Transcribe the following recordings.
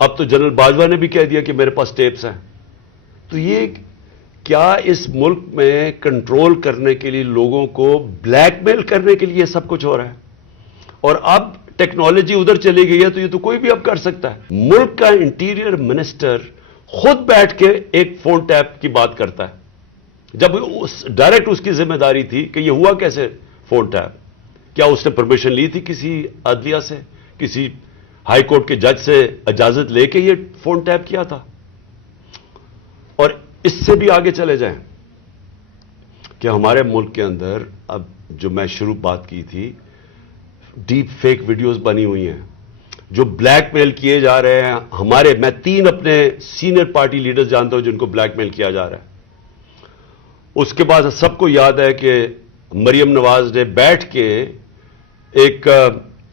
اب تو جنرل باجوہ نے بھی کہہ دیا کہ میرے پاس ٹیپس ہیں. تو یہ کیا اس ملک میں کنٹرول کرنے کے لیے لوگوں کو بلیک میل کرنے کے لیے سب کچھ ہو رہا ہے؟ اور اب ٹیکنالوجی ادھر چلی گئی ہے تو یہ تو کوئی بھی اب کر سکتا ہے. ملک کا انٹیریئر منسٹر خود بیٹھ کے ایک فون ٹیپ کی بات کرتا ہے، جب ڈائریکٹ اس کی ذمہ داری تھی کہ یہ ہوا کیسے فون ٹیپ. کیا اس نے پرمیشن لی تھی کسی عدلیہ سے، کسی ہائی کورٹ کے جج سے اجازت لے کے یہ فون ٹیپ کیا تھا؟ اور اس سے بھی آگے چلے جائیں کہ ہمارے ملک کے اندر اب جو میں شروع بات کی تھی، ڈیپ فیک ویڈیوز بنی ہوئی ہیں جو بلیک میل کیے جا رہے ہیں. میں 3 اپنے سینئر پارٹی لیڈرز جانتا ہوں جن کو بلیک میل کیا جا رہا ہے. اس کے بعد سب کو یاد ہے کہ مریم نواز نے بیٹھ کے ایک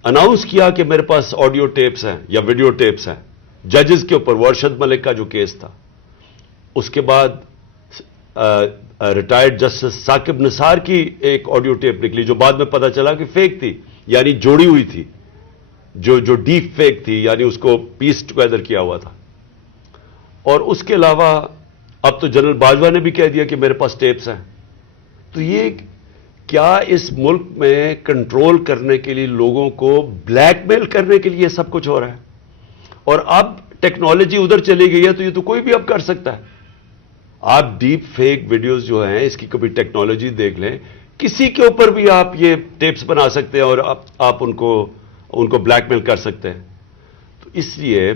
اناؤنس کیا کہ میرے پاس آڈیو ٹیپس ہیں یا ویڈیو ٹیپس ہیں ججز کے اوپر، ورشد ملک کا جو کیس تھا. اس کے بعد ریٹائرڈ جسٹس ثاقب نثار کی ایک آڈیو ٹیپ نکلی جو بعد میں پتا چلا کہ فیک تھی، یعنی جوڑی ہوئی تھی، جو ڈیپ فیک تھی، یعنی اس کو پیس ٹوگیدر کیا ہوا تھا. اور اس کے علاوہ اب تو جنرل باجوہ نے بھی کہہ دیا کہ میرے پاس ٹیپس ہیں. تو یہ کیا اس ملک میں کنٹرول کرنے کے لیے لوگوں کو بلیک میل کرنے کے لیے سب کچھ ہو رہا ہے؟ اور اب ٹیکنالوجی ادھر چلی گئی ہے تو یہ تو کوئی بھی اب کر سکتا ہے. آپ ڈیپ فیک ویڈیوز جو ہیں اس کی کبھی ٹیکنالوجی دیکھ لیں، کسی کے اوپر بھی آپ یہ ٹیپس بنا سکتے ہیں اور آپ ان کو بلیک میل کر سکتے ہیں. تو اس لیے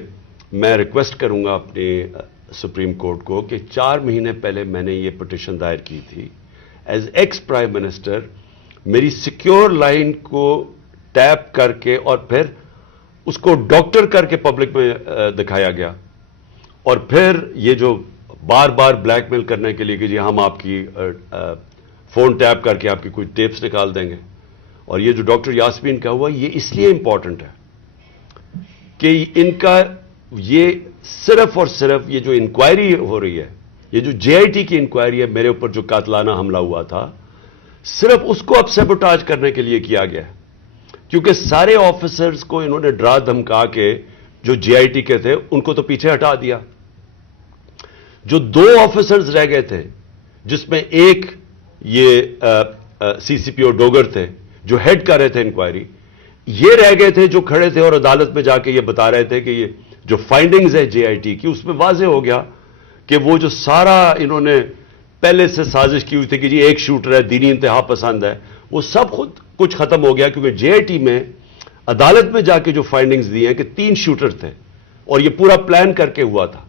میں ریکویسٹ کروں گا اپنے سپریم کورٹ کو کہ 4 مہینے پہلے میں نے یہ پٹیشن دائر کی تھی. ایز ایکس پرائم منسٹر میری سیکیور لائن کو ٹیپ کر کے اور پھر اس کو ڈاکٹر کر کے پبلک میں دکھایا گیا. اور پھر یہ جو بار بار بلیک میل کرنے کے لیے کہ جی ہم آپ کی فون ٹیپ کر کے آپ کی کوئی ٹیپس نکال دیں گے. اور یہ جو ڈاکٹر یاسمین کا ہوا یہ اس لیے امپورٹنٹ ہے کہ ان کا یہ صرف اور صرف یہ جو انکوائری ہو رہی ہے، یہ جو جے آئی ٹی کی انکوائری ہے میرے اوپر جو قاتلانہ حملہ ہوا تھا، صرف اس کو اب سیبوٹاج کرنے کے لیے کیا گیا ہے. کیونکہ سارے آفیسرز کو انہوں نے ڈرا دھمکا کے جو جے آئی ٹی کے تھے ان کو تو پیچھے ہٹا دیا. جو 2 آفیسرز رہ گئے تھے جس میں ایک یہ سی سی پی او ڈوگر تھے جو ہیڈ کر رہے تھے انکوائری، یہ رہ گئے تھے جو کھڑے تھے اور عدالت میں جا کے یہ بتا رہے تھے کہ یہ جو فائنڈنگز ہے جے آئی ٹی کی، اس میں واضح ہو گیا کہ وہ جو سارا انہوں نے پہلے سے سازش کی ہوئی تھی کہ جی ایک شوٹر ہے، دینی انتہا پسند ہے، وہ سب خود کچھ ختم ہو گیا. کیونکہ جے آئی ٹی میں عدالت میں جا کے جو فائنڈنگز دی ہیں کہ 3 شوٹر تھے اور یہ پورا پلان کر کے ہوا تھا.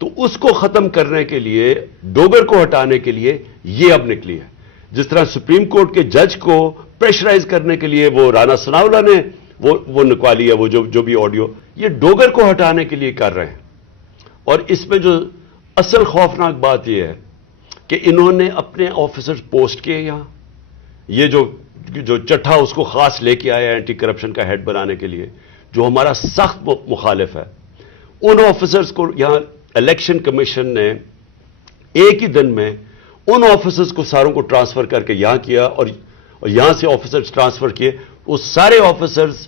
تو اس کو ختم کرنے کے لیے، ڈوگر کو ہٹانے کے لیے یہ اب نکلی ہے. جس طرح سپریم کورٹ کے جج کو پریشرائز کرنے کے لیے وہ رانا ثناءاللہ نے وہ نکوالی ہے، وہ جو بھی آڈیو، یہ ڈوگر کو ہٹانے کے لیے کر رہے ہیں. اور اس میں جو اصل خوفناک بات یہ ہے کہ انہوں نے اپنے آفیسرز پوسٹ کیے یہاں. یہ جو چٹھا اس کو خاص لے کے آیا اینٹی کرپشن کا ہیڈ بنانے کے لیے، جو ہمارا سخت مخالف ہے، ان آفیسرز کو یہاں الیکشن کمیشن نے ایک ہی دن میں ان آفیسرز کو ساروں کو ٹرانسفر کر کے یہاں کیا اور یہاں سے آفیسرز ٹرانسفر کیے. وہ سارے آفیسرز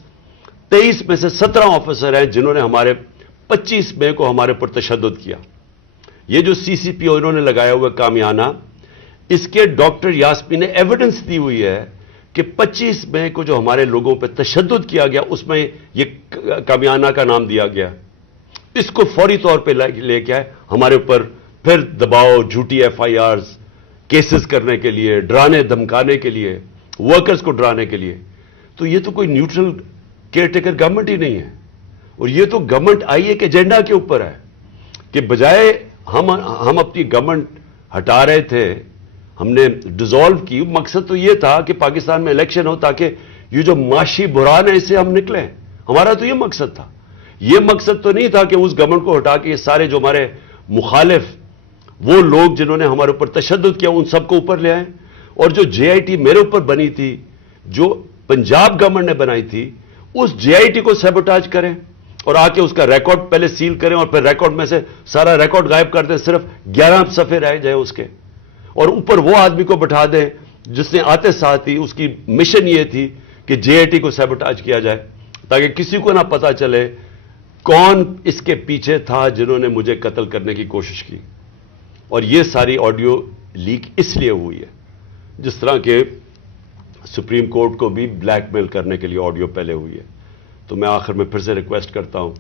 23 میں سے 17 آفیسر ہیں جنہوں نے ہمارے 25 مئی کو ہمارے پر تشدد کیا. یہ جو سی سی پی او انہوں نے لگایا ہوا کامیانہ، اس کے ڈاکٹر یاسمین نے ایویڈنس دی ہوئی ہے کہ 25 مئی کو جو ہمارے لوگوں پہ تشدد کیا گیا اس میں یہ کامیانہ کا نام دیا گیا. اس کو فوری طور پہ لے کے آئے ہمارے اوپر پھر دباؤ، جھوٹی ایف آئی آرز کیسز کرنے کے لیے، ڈرانے دھمکانے کے لیے، ورکرز کو ڈرانے کے لیے. تو یہ تو کوئی نیوٹرل کیئر ٹیکر گورنمنٹ ہی نہیں ہے. اور یہ تو گورنمنٹ آئی ایک ایجنڈا کے اوپر ہے کہ بجائے ہم اپنی گورنمنٹ ہٹا رہے تھے، ہم نے ڈیزالو کی. مقصد تو یہ تھا کہ پاکستان میں الیکشن ہو تاکہ یہ جو معاشی بحران ہے اس سے ہم نکلیں. ہمارا تو یہ مقصد تھا. یہ مقصد تو نہیں تھا کہ اس گورنمنٹ کو ہٹا کے یہ سارے جو ہمارے مخالف وہ لوگ جنہوں نے ہمارے اوپر تشدد کیا ان سب کو اوپر لے آئیں. اور جو جے آئی ٹی میرے اوپر بنی تھی، جو پنجاب گورنمنٹ نے بنائی تھی، اس جے آئی ٹی کو سیبوٹاج کریں اور آ کے اس کا ریکارڈ پہلے سیل کریں اور پھر ریکارڈ میں سے سارا ریکارڈ غائب کر دیں، صرف 11 صفحے رہ جائے اس کے. اور اوپر وہ آدمی کو بٹھا دیں جس نے آتے ساتھ ہی اس کی مشن یہ تھی کہ جے آئی ٹی کو سیبوٹاج کیا جائے تاکہ کسی کو نہ پتا چلے کون اس کے پیچھے تھا جنہوں نے مجھے قتل کرنے کی کوشش کی. اور یہ ساری آڈیو لیک اس لیے ہوئی ہے جس طرح کہ سپریم کورٹ کو بھی بلیک میل کرنے کے لیے آڈیو پہلے ہوئی ہے. تو میں آخر میں پھر سے ریکویسٹ کرتا ہوں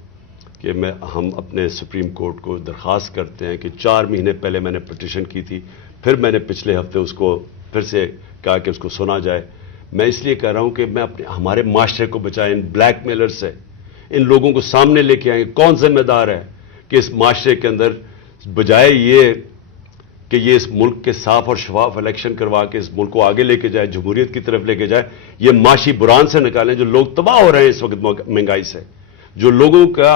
کہ ہم اپنے سپریم کورٹ کو درخواست کرتے ہیں کہ 4 مہینے پہلے میں نے پٹیشن کی تھی, پھر میں نے پچھلے ہفتے اس کو پھر سے کہا کہ اس کو سنا جائے. میں اس لیے کہہ رہا ہوں کہ میں ہمارے معاشرے کو بچائیں ان بلیک میلر سے, ان لوگوں کو سامنے لے کے آئیں. کون ذمہ دار ہے کہ اس معاشرے کے اندر بجائے یہ کہ یہ اس ملک کے صاف اور شفاف الیکشن کروا کے اس ملک کو آگے لے کے جائے, جمہوریت کی طرف لے کے جائے, یہ معاشی بحران سے نکالیں. جو لوگ تباہ ہو رہے ہیں اس وقت مہنگائی سے, جو لوگوں کا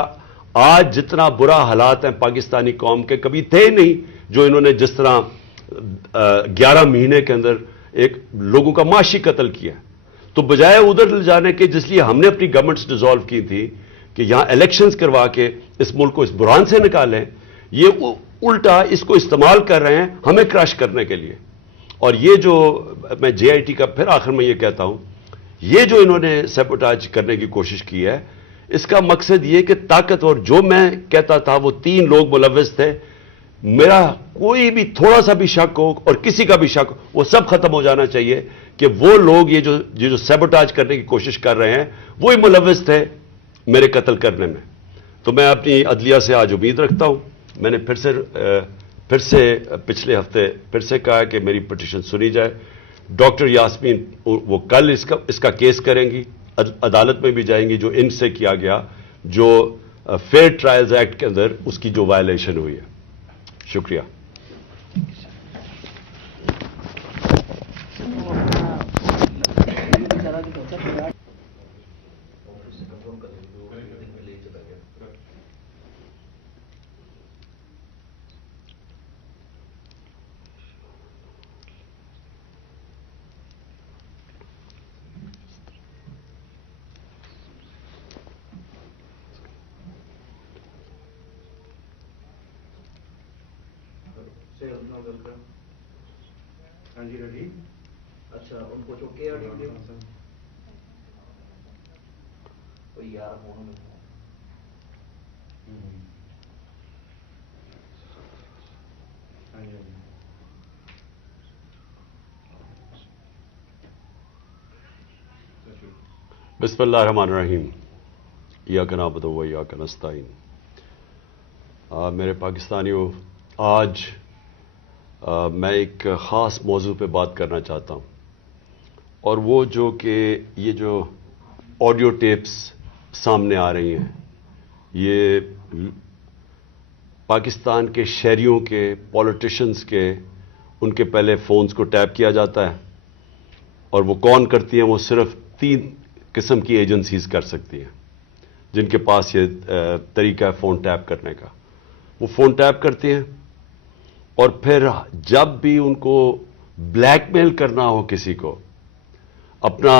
آج جتنا برا حالات ہیں پاکستانی قوم کے کبھی تھے نہیں, جو انہوں نے جس طرح 11 مہینے کے اندر ایک لوگوں کا معاشی قتل کیا. تو بجائے ادھر لے جانے کے جس لیے ہم نے اپنی گورنمنٹس ڈیزالو کی تھی کہ یہاں الیکشنز کروا کے اس ملک کو اس بحران سے نکالیں, یہ الٹا اس کو استعمال کر رہے ہیں ہمیں کراش کرنے کے لیے. اور یہ جو میں جے آئی ٹی کا پھر آخر میں یہ کہتا ہوں, یہ جو انہوں نے سیبوٹاج کرنے کی کوشش کی ہے, اس کا مقصد یہ کہ طاقتور, جو میں کہتا تھا وہ 3 لوگ ملوث تھے, میرا کوئی بھی تھوڑا سا بھی شک ہو اور کسی کا بھی شک ہو, وہ سب ختم ہو جانا چاہیے کہ وہ لوگ یہ جو سیبوٹاج کرنے کی کوشش کر رہے ہیں وہی ملوث تھے میرے قتل کرنے میں. تو میں اپنی عدلیہ سے آج امید رکھتا ہوں. میں نے پھر سے پچھلے ہفتے پھر سے کہا کہ میری پٹیشن سنی جائے. ڈاکٹر یاسمین وہ کل اس کا کیس کریں گی, عدالت میں بھی جائیں گی, جو ان سے کیا گیا, جو فیئر ٹرائلز ایکٹ کے اندر اس کی جو وائلیشن ہوئی ہے. شکریہ. ہاں جی ریڈی. اچھا ان کو جو کے آڈیو یار فون میں بسم اللہ الرحمن الرحیم. ایاک نعبد و ایاک نستعین. میرے پاکستانیوں, آج میں ایک خاص موضوع پہ بات کرنا چاہتا ہوں, اور وہ جو کہ یہ جو آڈیو ٹیپس سامنے آ رہی ہیں, یہ پاکستان کے شہریوں کے, پولیٹیشنز کے, ان کے پہلے فونز کو ٹیپ کیا جاتا ہے, اور وہ کون کرتی ہیں؟ وہ صرف 3 قسم کی ایجنسیز کر سکتی ہیں جن کے پاس یہ طریقہ ہے فون ٹیپ کرنے کا. وہ فون ٹیپ کرتی ہیں, اور پھر جب بھی ان کو بلیک میل کرنا ہو کسی کو, اپنا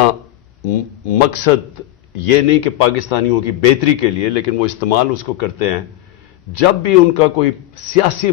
مقصد یہ نہیں کہ پاکستانیوں کی بہتری کے لیے, لیکن وہ استعمال اس کو کرتے ہیں جب بھی ان کا کوئی سیاسی